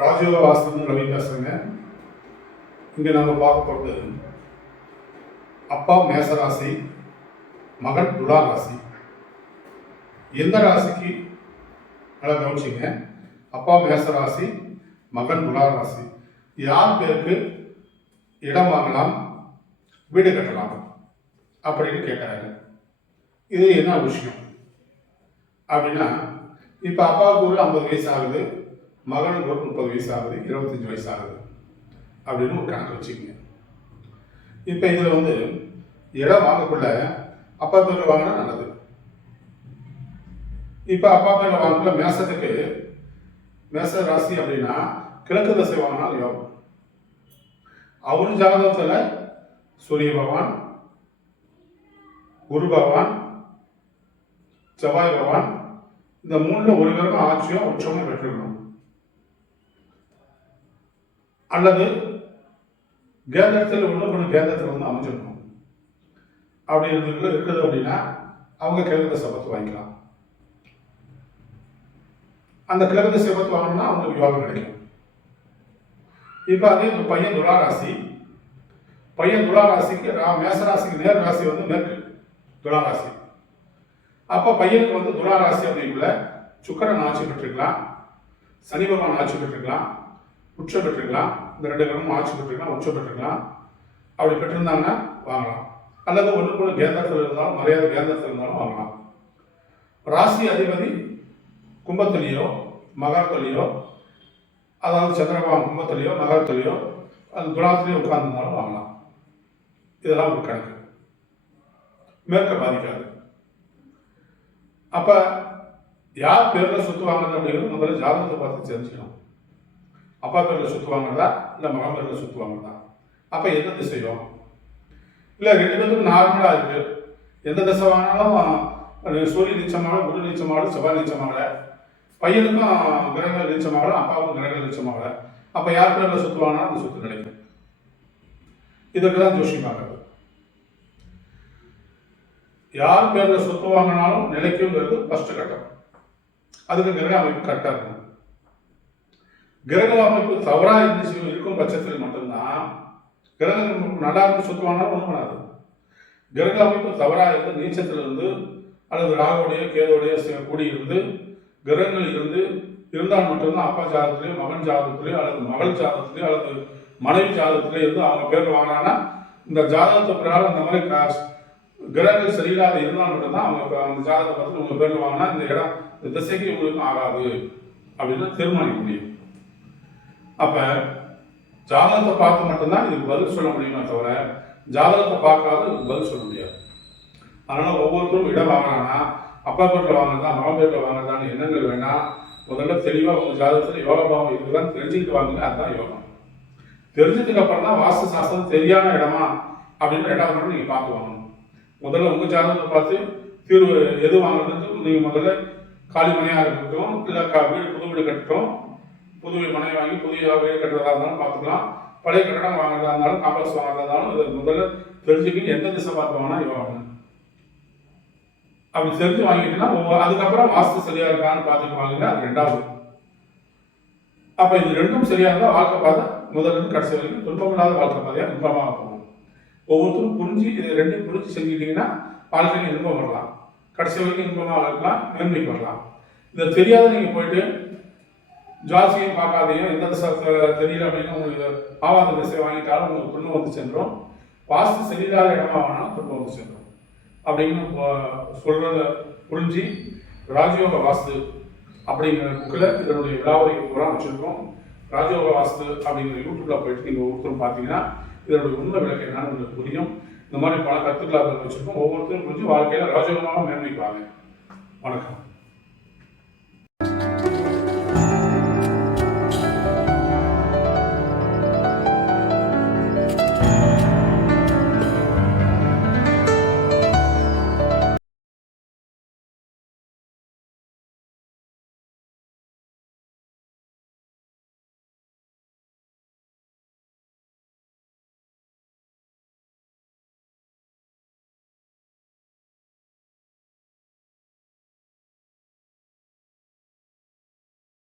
ராஜயோக வாஸ்து ரவி பேசுறேங்க. இங்கே நம்ம பார்க்க போகிறது அப்பா மேசராசி, மகன் துலா ராசி. எந்த ராசிக்கு நல்லா கவனிச்சிங்க. அப்பா மேசராசி, மகன் துலா ராசி. யார் பேருக்கு இடம் வாங்கலாம், வீடு கட்டலாம் அப்படின்னு கேட்குறாங்க. இது என்ன விஷயம் அப்படின்னா, இப்போ அப்பாவுக்கு ஒரு 50 வயசு ஆகுது, மகனுக்கு ஒரு 30 வயசு ஆகுது, 25 வயசு ஆகுது அப்படின்னு ஒரு கணக்கு வச்சுக்கோங்க. இப்போ இதில் இடம் வாங்கக்குள்ள அப்பா பேரில் வாங்கினா நல்லது. இப்போ அப்பா பேரில் வாங்கக்குள்ள மேசத்துக்கு மேச ராசி அப்படின்னா கிழக்கு திசை வாங்கினா யோகம். அவரு ஜாதகத்தில் சூரிய பகவான், குரு பகவான், செவ்வாய் பகவான், இந்த மூணுல ஒரு கிரகம் ஆட்சியும் உச்சமும் பெற்றுக்கணும். அல்லது கேந்திரத்தில் ஒன்று கேந்திரத்தில் அமைஞ்சிருக்கணும். அப்படி இருக்குது அப்படின்னா அவங்க கிழக்கு சபத்து வாங்கிக்கலாம். அந்த கிழக்கு சபத்து வாங்கணும்னா அவங்களுக்கு யோகம் கிடைக்கும். இப்போ அதே பையன் துளாராசி, பையன் துளாராசிக்கு மேசராசிக்கு நேர் ராசி மேற்கு துளாராசி. அப்போ பையனுக்கு துளாராசி அப்படிங்குள்ள சுக்கிரன் ஆட்சி பெற்றுக்கலாம், சனி பகவான் ஆட்சி பெற்றுக்கலாம், உச்சம் பெற்றுக்கலாம். இந்த 2 கிரகமும் ஆட்சி பெற்றுக்கலாம், உச்சம் பெற்றுக்கலாம். அப்படி பெற்றிருந்தாங்கன்னா வாங்கலாம். அல்லது ஒன்றுக்குள்ள கேந்திரத்தில் இருந்தாலும், மரியாதை கேந்திரத்தில் இருந்தாலும் வாங்கலாம். ராசி அதிபதி கும்பத்திலேயோ மகரத்திலேயோ, அதாவது சந்திரபகவான் கும்பத்திலேயோ மகரத்திலேயோ அது துலாத்திலேயோ உட்கார்ந்துருந்தாலும் வாங்கலாம். இதெல்லாம் ஒரு கணக்கு, மேற்க பாதிக்காது. அப்ப யார் பேர்ல சொத்து வாங்குறது அப்படிங்கிறது முதல்ல ஜாதகத்தை பார்த்து தெரிஞ்சுக்கணும். அப்பா பேரில் சொத்து வாங்குறதா இல்லை மகன் பேரில் சொத்து வாங்குறதா, அப்போ எந்த திசையும் இல்லை 2 பேருக்கும் நார்மலாக இருக்கு. எந்த திசை வாங்கினாலும் சூரிய நீச்சமாகல, குரு நீச்சமாகல, செவ்வாய் நீச்சமாகல, பையனுக்கும் கிரகங்கள் நீச்சமாகல, அப்பாவுக்கும் கிரகங்கள் நீச்சமாகல, அப்போ யார் பேரில் சொத்து வாங்கினா அந்த சொத்து கிடைக்கும். இதுக்கு தான் ஜோஷியம் ஆகிறது. யார் பேரில் சொத்து வாங்கினாலும் நிலைக்குங்கிறது ஃபர்ஸ்ட் கட்டம். அதுக்கு கிரக அமைப்பு கரெக்டாக இருக்கும். கிரக அமைப்பு தவறாக இருக்கும் பட்சத்தில் மட்டும்தான் கிரகம் நல்லா இருந்து சொத்து வாங்கினாலும் ஒன்றும் பண்ணாது. கிரக அமைப்பு தவறாக இருந்து நீச்சத்தில் இருந்து அல்லது ராகுடைய கேதுடைய கூடியிருந்து கிரகங்கள் இருந்தால் மட்டும்தான் அப்பா ஜாதகத்திலேயோ மகன் ஜாதகத்திலேயோ அல்லது மகள் ஜாதகத்திலேயோ அல்லது மனைவி ஜாதகத்திலேயோ இருந்து அவங்க பேர் வாங்கினாங்கன்னா இந்த ஜாதகத்தை பிரகாரம் இந்த மாதிரி கிரகங்கள் சரியில்லாத இருந்தால் மட்டும்தான் அவங்க அந்த ஜாதகத்தை பார்த்து உங்கள் பேரில் வாங்கினா இந்த இடம் இந்த திசைக்கு உங்களுக்கும் ஆகாது அப்படின்னு தீர்மானிக்க முடியும். அப்ப ஜாதகத்தை பார்த்து மட்டும்தான் இதுக்கு பதில் சொல்ல முடியுமே தவிர ஜாதகத்தை பார்க்காத இதுக்கு பதில் சொல்ல முடியாது. அதனால ஒவ்வொருத்தரும் இடம் வாங்கினாங்கன்னா அப்பா பேரில் வாங்கினதா மகன் பேரில் வாங்கினதான்னு எண்ணங்கள் வேணாம். முதல்ல தெளிவாக உங்கள் ஜாதகத்தில் யோகா பாவம் இருக்குதான் தெரிஞ்சுக்கிட்டு வாங்க. அதுதான் யோகம். தெரிஞ்சதுக்கு அப்புறம் தான் வாஸ்து சாஸ்திரம் சரியான இடமா அப்படின்னு 2வது மட்டும் நீங்க பார்த்து வாங்கணும். முதல்ல உங்க ஜாதகத்தை பார்த்து தீர்வு எது வாங்குறதுக்கு நீங்க முதல்ல காலி மனையா இருக்கட்டும், இல்லை வீடு புது வீடு கட்டட்டும், புது மனை வாங்கி புதிய வீடு கட்டுறதா இருந்தாலும் பார்த்துக்கலாம். பழைய கட்டடம் வாங்குறதா இருந்தாலும் காம்ப்ளெக்ஸ் வாங்குறதா இருந்தாலும் இதை முதல்ல தெரிஞ்சுக்கிட்டு எந்த திசை பார்த்து வாங்கினா யோகம் அப்படி தெரிஞ்சு வாங்கிட்டீங்கன்னா அதுக்கப்புறம் வாஸ்து சரியா இருக்கான்னு பார்த்துட்டு வாங்குங்க. அது 2வது. அப்ப இது 2ம் சரியா இருந்தால் வாழ்க்கை பாதை முதல்ல இருந்து கடைசி வரைக்கும் துன்பமில்லாத வாழ்க்கை பாதையா இன்பமாக போகும். ஒவ்வொருத்தரும் புரிஞ்சு இதை 2ம் புரிஞ்சு செஞ்சுக்கிட்டீங்கன்னா வாழ்க்கைக்கு இன்பம் வரலாம், கடைசி வரைக்கும் இன்பமாக இருக்கலாம், மேன்மைக்கு வரலாம். இதை தெரியாத நீங்க போயிட்டு ஜாசியும் பார்க்காதையோ எந்த திசை தெரியல அப்படின்னு உங்களுக்கு ஆவாத திசை வாங்கிட்டாலும் உங்களுக்கு துன்பம் வந்து சென்றோம். வாஸ்து சரியில்லாத இடமா வேணாலும் துன்பம் வந்து சென்றோம் அப்படின்னு சொல்றத புரிஞ்சு ராஜயோக வாஸ்து அப்படிங்கிற புக்கில் இதனுடைய விழாவை பூரா வச்சிருக்கோம். ராஜயோக வாஸ்து அப்படிங்கிற யூடியூப்ல போயிட்டு நீங்கள் ஒவ்வொருத்தரும் பார்த்தீங்கன்னா இதனுடைய உண்மை விளக்கம் என்னன்னு உங்களுக்கு புரியும். இந்த மாதிரி பல கருத்துக்களை வச்சிருக்கோம். ஒவ்வொருத்தரும் புரிஞ்சு வாழ்க்கையில ராஜயோகமாக மேன்மைக்குவாங்க. வணக்கம்.